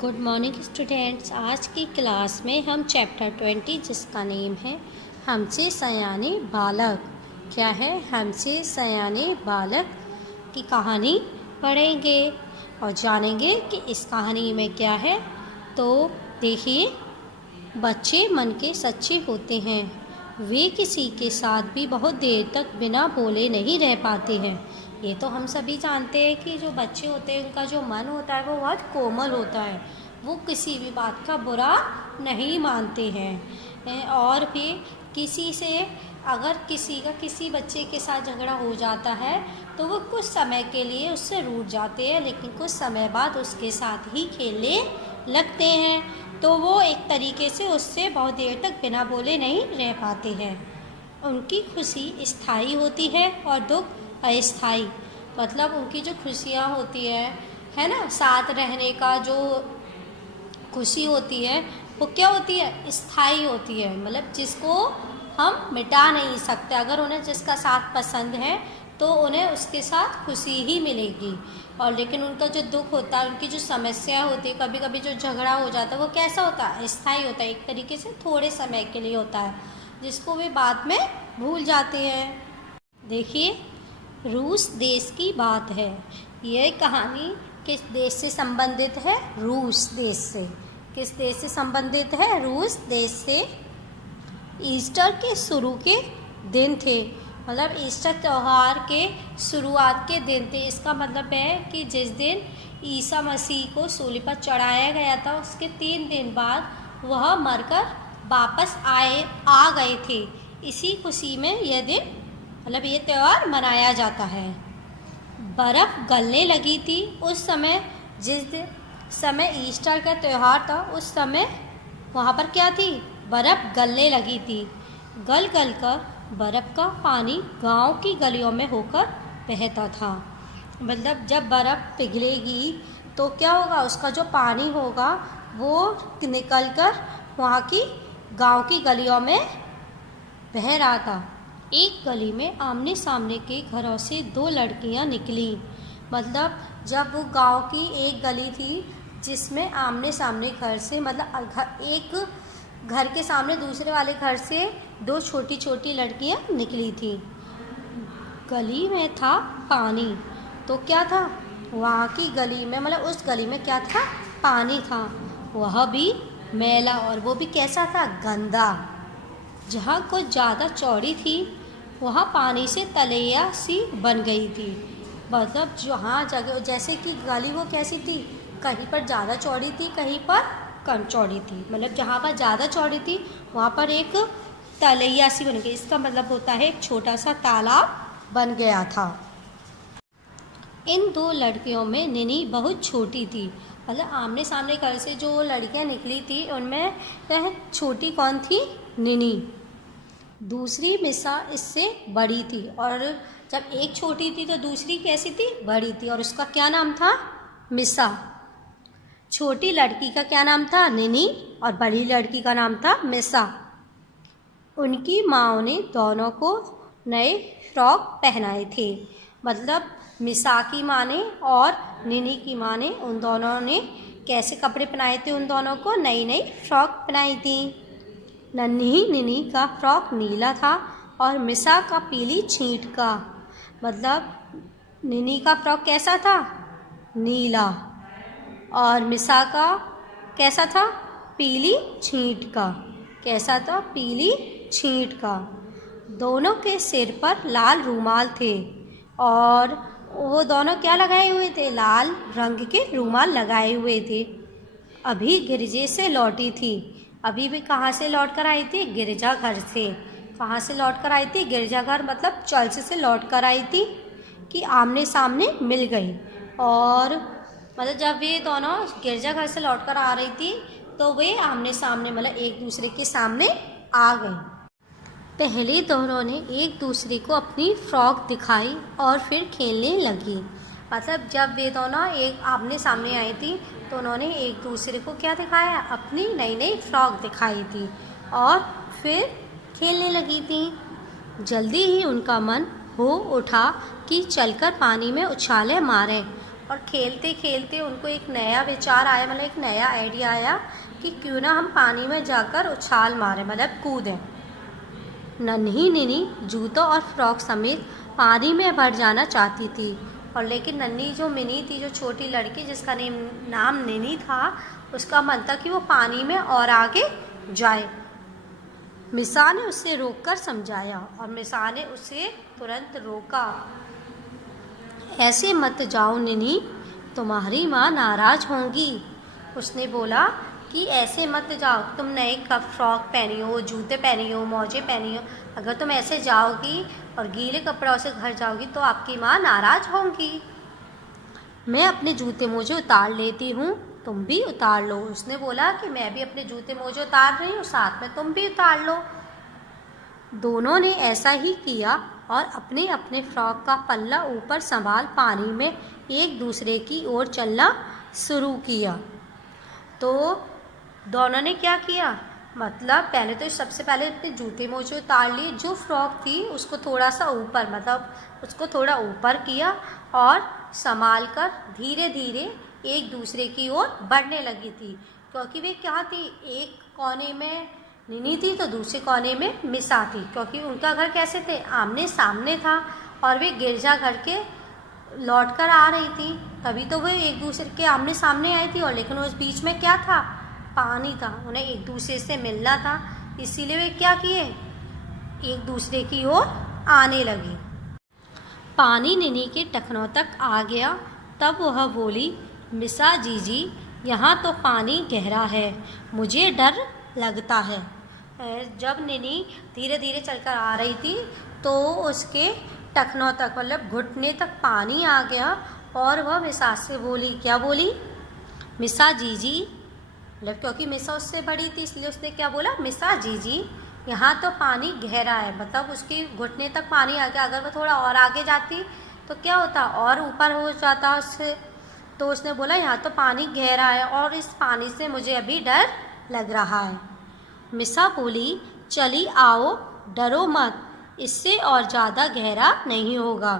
Good morning students. आज की class में हम चैप्टर 20 जिसका नेम है हमसे सयाने बालक क्या है हमसे सयाने बालक की कहानी पढ़ेंगे और जानेंगे कि इस कहानी में क्या है। तो देखिए, बच्चे मन के सच्चे होते हैं। वे किसी के साथ भी बहुत देर तक बिना बोले नहीं रह पाते हैं। ये तो हम सभी जानते हैं कि जो बच्चे होते हैं उनका जो मन होता है वो बहुत कोमल होता है। वो किसी भी बात का बुरा नहीं मानते हैं। और फिर किसी से अगर किसी बच्चे के साथ झगड़ा हो जाता है तो वो कुछ समय के लिए उससे रूठ जाते हैं, लेकिन कुछ समय बाद उसके साथ ही खेलने लगते हैं। तो वो एक तरीके से उससे बहुत देर तक बिना बोले नहीं रह पाते हैं। उनकी खुशी स्थायी होती है और दुख अस्थायी। मतलब उनकी जो खुशियाँ होती है ना, साथ रहने का जो खुशी होती है वो क्या होती है, स्थायी होती है। मतलब जिसको हम मिटा नहीं सकते। अगर उन्हें जिसका साथ पसंद है तो उन्हें उसके साथ खुशी ही मिलेगी। और लेकिन उनका जो दुख होता है, उनकी जो समस्या होती है, कभी कभी जो झगड़ा हो जाता है वो कैसा होता है, स्थायी होता है। एक तरीके से थोड़े समय के लिए होता है जिसको वे बाद में भूल जाते हैं। देखिए, रूस देश की बात है। यह कहानी किस देश से संबंधित है? रूस देश से। किस देश से संबंधित है? रूस देश से। ईस्टर के शुरू के दिन थे। मतलब ईस्टर त्यौहार के शुरुआत के दिन थे। इसका मतलब है कि जिस दिन ईसा मसीह को सूली पर चढ़ाया गया था उसके 3 दिन बाद वह मरकर वापस आ गए थे। इसी खुशी में यह दिन, मतलब ये त्यौहार मनाया जाता है। बर्फ़ गलने लगी थी उस समय। जिस समय ईस्टर का त्यौहार था उस समय वहाँ पर क्या थी, बर्फ़ गलने लगी थी। गल गल कर बर्फ़ का पानी गांव की गलियों में होकर बहता था। मतलब जब बर्फ़ पिघलेगी तो क्या होगा, उसका जो पानी होगा वो निकल कर वहाँ की गांव की गलियों में बह रहा था। एक गली में आमने सामने के घरों से 2 लड़कियां निकली। मतलब जब वो गांव की एक गली थी जिसमें आमने सामने घर से, मतलब एक घर के सामने दूसरे वाले घर से 2 छोटी छोटी लड़कियां निकली थी। गली में था पानी। तो क्या था वहाँ की गली में, मतलब उस गली में क्या था, पानी था। वह भी मैला, और वो भी कैसा था, गंदा। जहाँ कुछ ज़्यादा चौड़ी थी वहाँ पानी से तलैया सी बन गई थी। मतलब जहाँ जगह, जैसे कि गली वो कैसी थी, कहीं पर ज़्यादा चौड़ी थी कहीं पर कम चौड़ी थी। मतलब जहाँ पर ज़्यादा चौड़ी थी वहाँ पर एक तलैया सी बन गई। इसका मतलब होता है एक छोटा सा तालाब बन गया था। इन 2 लड़कियों में निनी बहुत छोटी थी। मतलब आमने सामने घर से जो लड़कियाँ निकली थी उनमें छोटी कौन थी, निनी। दूसरी मिसा इससे बड़ी थी। और जब एक छोटी थी तो दूसरी कैसी थी, बड़ी थी। और उसका क्या नाम था, मिसा। छोटी लड़की का क्या नाम था, निनी, और बड़ी लड़की का नाम था मिसा। उनकी माँ ने दोनों को नए फ्रॉक पहनाए थे। मतलब मिसा की माँ ने और निनी की माँ ने, उन दोनों ने कैसे कपड़े पहनाए थे, उन दोनों को नई नई फ्रॉक पहनाई थी। नन्ही निनी का फ्रॉक नीला था और मिसा का पीली छींट का। मतलब निनी का फ्रॉक कैसा था, नीला, और मिसा का कैसा था, पीली छींट का। कैसा था, पीली छींट का। दोनों के सिर पर लाल रूमाल थे और वो दोनों क्या लगाए हुए थे, लाल रंग के रूमाल लगाए हुए थे। अभी गिरजे से लौटी थी। अभी भी कहाँ से लौट कर आई थी, गिरजाघर से। कहाँ से लौट कर आई थी, गिरजाघर, मतलब चर्च से लौट कर आई थी कि आमने सामने मिल गई। और मतलब जब वे दोनों गिरजाघर से लौट कर आ रही थी तो वे आमने सामने, मतलब एक दूसरे के सामने आ गई। पहले दोनों ने एक दूसरे को अपनी फ्रॉक दिखाई और फिर खेलने लगी। मतलब जब वे दोनों एक आमने सामने आई थी तो उन्होंने एक दूसरे को क्या दिखाया, अपनी नई नई फ्रॉक दिखाई थी और फिर खेलने लगी थी। जल्दी ही उनका मन हो उठा कि चलकर पानी में उछाले मारें। और खेलते खेलते उनको एक नया विचार आया, मतलब एक नया आइडिया आया कि क्यों ना हम पानी में जाकर उछाल मारें, मतलब कूदें। नन्ही निनी जूतों और फ्रॉक समेत पानी में भर जाना चाहती थी, और लेकिन नन्ही जो मिनी थी, जो छोटी लड़की जिसका नाम निनी था, उसका मन था कि वो पानी में और आगे जाए। मिसा ने उसे रोककर समझाया और मिसा ने उसे तुरंत रोका। ऐसे मत जाओ निनी, तुम्हारी माँ नाराज होंगी। उसने बोला कि ऐसे मत जाओ, तुम नए कप फ्रॉक पहनी हो, जूते पहनी हो, मोजे पहनी हो, अगर तुम ऐसे जाओगी और गीले कपड़ों से घर जाओगी तो आपकी माँ नाराज होंगी। मैं अपने जूते मोजे उतार लेती हूँ, तुम भी उतार लो। उसने बोला कि मैं भी अपने जूते मोजे उतार रही हूँ, साथ में तुम भी उतार लो। दोनों ने ऐसा ही किया और अपने अपने फ्रॉक का पल्ला ऊपर संभाल पानी में एक दूसरे की ओर चलना शुरू किया। तो दोनों ने क्या किया, मतलब पहले तो सबसे पहले अपने जूते मोजे उतार लिए, जो फ्रॉक थी उसको थोड़ा सा ऊपर, मतलब उसको थोड़ा ऊपर किया और संभाल कर धीरे धीरे एक दूसरे की ओर बढ़ने लगी थी। क्योंकि वे क्या थी, एक कोने में निनी थी तो दूसरे कोने में मिसा थी, क्योंकि उनका घर कैसे थे, आमने सामने था, और वे गिरजा घर के लौट कर आ रही थी, तभी तो वे एक दूसरे के आमने सामने आई थी। और लेकिन उस बीच में क्या था, पानी था, उन्हें एक दूसरे से मिलना था, इसीलिए वे क्या किए, एक दूसरे की ओर आने लगे। पानी निनी के टखनों तक आ गया, तब वह बोली, मिसा जीजी, यहाँ तो पानी गहरा है, मुझे डर लगता है। जब निनी धीरे धीरे चलकर आ रही थी तो उसके टखनों तक, मतलब घुटने तक पानी आ गया, और वह मिसा से बोली, क्या बोली, मिसा जीजी, मतलब क्योंकि मिसा उससे बड़ी थी इसलिए उसने क्या बोला, मिसा जीजी, यहाँ तो पानी गहरा है, मतलब उसके घुटने तक पानी आ गया। अगर वो थोड़ा और आगे जाती तो क्या होता, और ऊपर हो जाता उससे। तो उसने बोला यहाँ तो पानी गहरा है और इस पानी से मुझे अभी डर लग रहा है। मिसा बोली, चली आओ, डरो मत, इससे और ज़्यादा गहरा नहीं होगा।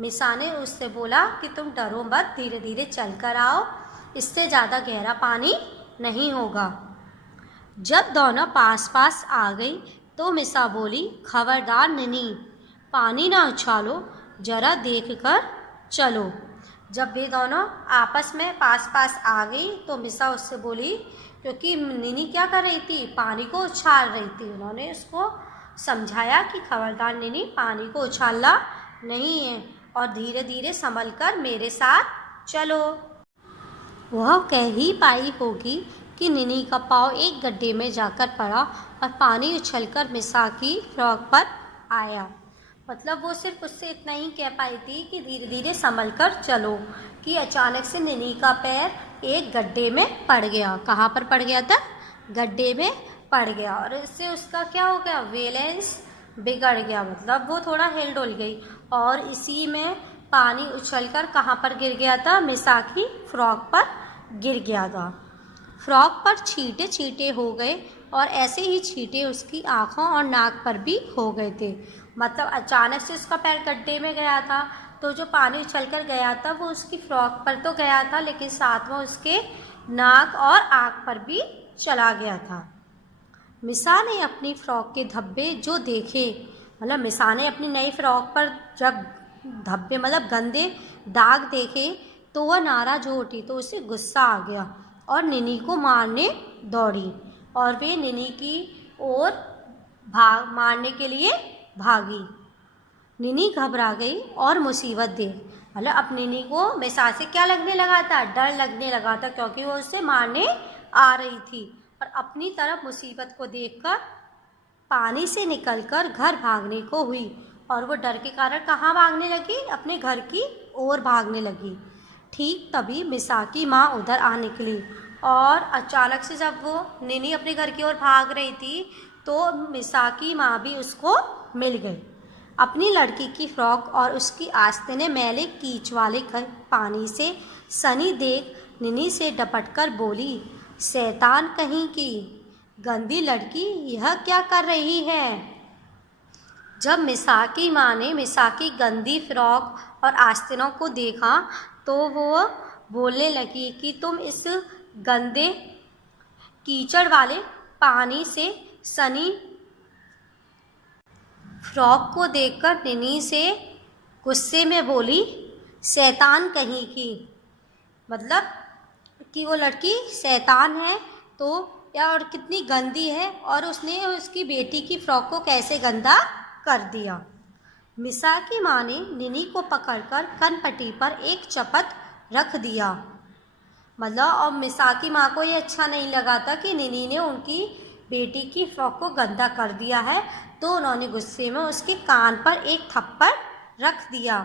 मिसा ने उससे बोला कि तुम डरो मत, धीरे धीरे चल कर आओ, इससे ज़्यादा गहरा पानी नहीं होगा। जब दोनों पास पास आ गई तो मिसा बोली, खबरदार निनी, पानी ना उछालो, जरा देख कर चलो। जब वे दोनों आपस में पास पास आ गई तो मिसा उससे बोली, क्योंकि निनी क्या कर रही थी, पानी को उछाल रही थी, उन्होंने उसको समझाया कि खबरदार निनी, पानी को उछालना नहीं है और धीरे धीरे संभल कर मेरे साथ चलो। वह कह ही पाई होगी कि निनी का पाँव एक गड्ढे में जाकर पड़ा और पानी उछलकर मिसा की फ्रॉक पर आया। मतलब वो सिर्फ उससे इतना ही कह पाई थी कि धीरे धीरे संभल कर चलो, कि अचानक से निनी का पैर एक गड्ढे में पड़ गया। कहाँ पर पड़ गया था, गड्ढे में पड़ गया, और इससे उसका क्या हो गया, बैलेंस बिगड़ गया, मतलब वो थोड़ा हिल डुल गई, और इसी में पानी उछलकर कहाँ पर गिर गया था, मिसा की फ्रॉक पर गिर गया था। फ्रॉक पर छींटे छींटे हो गए और ऐसे ही छींटे उसकी आँखों और नाक पर भी हो गए थे। मतलब अचानक से उसका पैर गड्ढे में गया था तो जो पानी उछलकर गया था वो उसकी फ्रॉक पर तो गया था, लेकिन साथ में उसके नाक और आँख पर भी चला गया था। मिसा ने अपनी फ्रॉक के धब्बे जो देखे, मतलब मिसा ने अपनी नई फ्रॉक पर जब धब्बे, मतलब गंदे दाग देखे तो वह नाराज हो उठी, तो उसे गुस्सा आ गया और निनी को मारने दौड़ी, और वे निनी की ओर मारने के लिए भागी। निनी घबरा गई और मुसीबत देख, मतलब अब निनी को मिसा से क्या लगने लगा था, डर लगने लगा था, क्योंकि वो उससे मारने आ रही थी। और अपनी तरफ मुसीबत को देखकर पानी से निकलकर घर भागने को हुई, और वो डर के कारण कहाँ भागने लगी, अपने घर की ओर भागने लगी। ठीक तभी मिसा की माँ उधर आ निकली, और अचानक से जब वो निनी अपने घर की ओर भाग रही थी तो मिसा की माँ भी उसको मिल गई। अपनी लड़की की फ्रॉक और उसकी आस्तीनें मैले कीच वाले पानी से सनी देख निनी से डपट कर बोली, शैतान कहीं की, गंदी लड़की, यह क्या कर रही है। जब मिसा की माँ ने मिसा की गंदी फ्रॉक और आस्तीनों को देखा तो वो बोलने लगी कि तुम इस गंदे कीचड़ वाले पानी से सनी फ्रॉक को देखकर निनी से गुस्से में बोली, शैतान कहीं की। मतलब कि वो लड़की शैतान है, तो या और कितनी गंदी है, और उसने उसकी बेटी की फ्रॉक को कैसे गंदा कर दिया। मिसा की माँ ने निनी को पकड़कर कनपट्टी पर एक चपत रख दिया। मतलब और मिसा की माँ को ये अच्छा नहीं लगा था कि निनी ने उनकी बेटी की फ्रॉक को गंदा कर दिया है, तो उन्होंने गुस्से में उसके कान पर एक थप्पड़ रख दिया।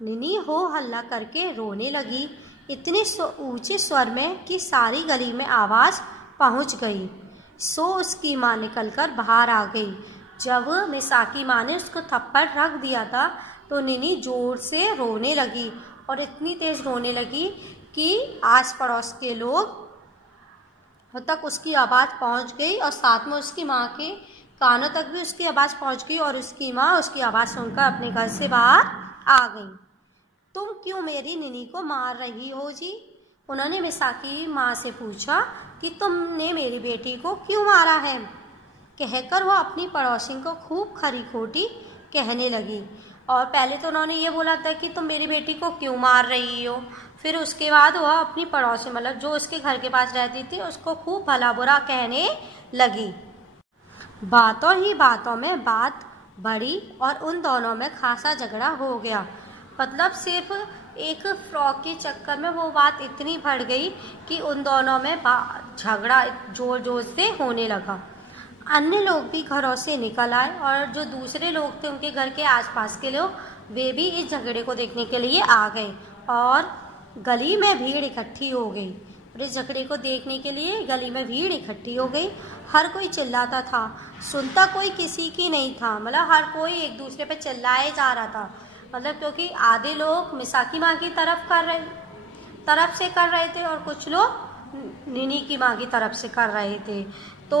निनी हो हल्ला करके रोने लगी, इतने ऊंचे स्वर में कि सारी गली में आवाज़ पहुंच गई। सो उसकी माँ निकलकर बाहर आ गई। जब मिसा की माँ ने उसको थप्पड़ रख दिया था तो निनी ज़ोर से रोने लगी, और इतनी तेज़ रोने लगी कि आस पड़ोस के लोग तक उसकी आवाज़ पहुंच गई, और साथ में उसकी माँ के कानों तक भी उसकी आवाज़ पहुंच गई, और उसकी माँ उसकी आवाज़ सुनकर अपने घर से बाहर आ गई। तुम क्यों मेरी निनी को मार रही हो जी? उन्होंने मिसा की माँ से पूछा कि तुमने मेरी बेटी को क्यों मारा है। कहकर वह अपनी पड़ोसी को खूब खरी खोटी कहने लगी। और पहले तो उन्होंने ये बोला था कि तुम मेरी बेटी को क्यों मार रही हो, फिर उसके बाद वह अपनी पड़ोसी मतलब जो उसके घर के पास रहती थी उसको खूब भला बुरा कहने लगी। बातों ही बातों में बात बढ़ी और उन दोनों में खासा झगड़ा हो गया। मतलब सिर्फ एक फ्रॉक के चक्कर में वो बात इतनी बढ़ गई कि उन दोनों में झगड़ा जोर जोर से होने लगा। अन्य लोग भी घरों से निकल आए, और जो दूसरे लोग थे उनके घर के आसपास के लोग, वे भी इस झगड़े को देखने के लिए आ गए, और गली में भीड़ इकट्ठी हो गई। और इस झगड़े को देखने के लिए गली में भीड़ इकट्ठी हो गई। हर कोई चिल्लाता था, सुनता कोई किसी की नहीं था। मतलब हर कोई एक दूसरे पे चिल्लाए जा रहा था। मतलब क्योंकि आधे लोग मिसा की माँ की तरफ से कर रहे थे, और कुछ लोग निनी की माँ की तरफ से कर रहे थे। तो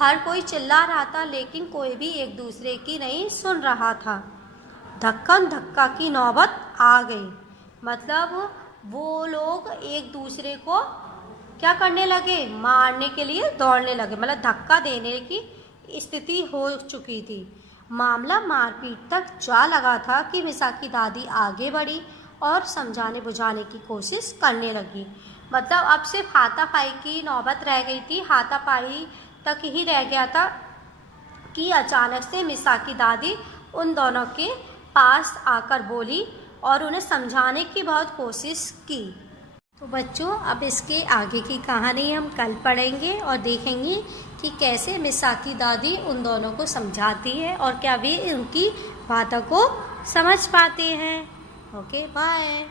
हर कोई चिल्ला रहा था, लेकिन कोई भी एक दूसरे की नहीं सुन रहा था। धक्कन धक्का की नौबत आ गई। मतलब वो लोग एक दूसरे को क्या करने लगे, मारने के लिए दौड़ने लगे। मतलब धक्का देने की स्थिति हो चुकी थी। मामला मारपीट तक जा लगा था कि मिसा की दादी आगे बढ़ी और समझाने बुझाने की कोशिश करने लगी। मतलब अब सिर्फ हाथापाई की नौबत रह गई थी, हाथापाई तक ही रह गया था कि अचानक से मिसा की दादी उन दोनों के पास आकर बोली और उन्हें समझाने की बहुत कोशिश की। तो बच्चों, अब इसके आगे की कहानी हम कल पढ़ेंगे और देखेंगे कि कैसे मिसा की दादी उन दोनों को समझाती है और क्या वे उनकी बातों को समझ पाते हैं। Okay, bye.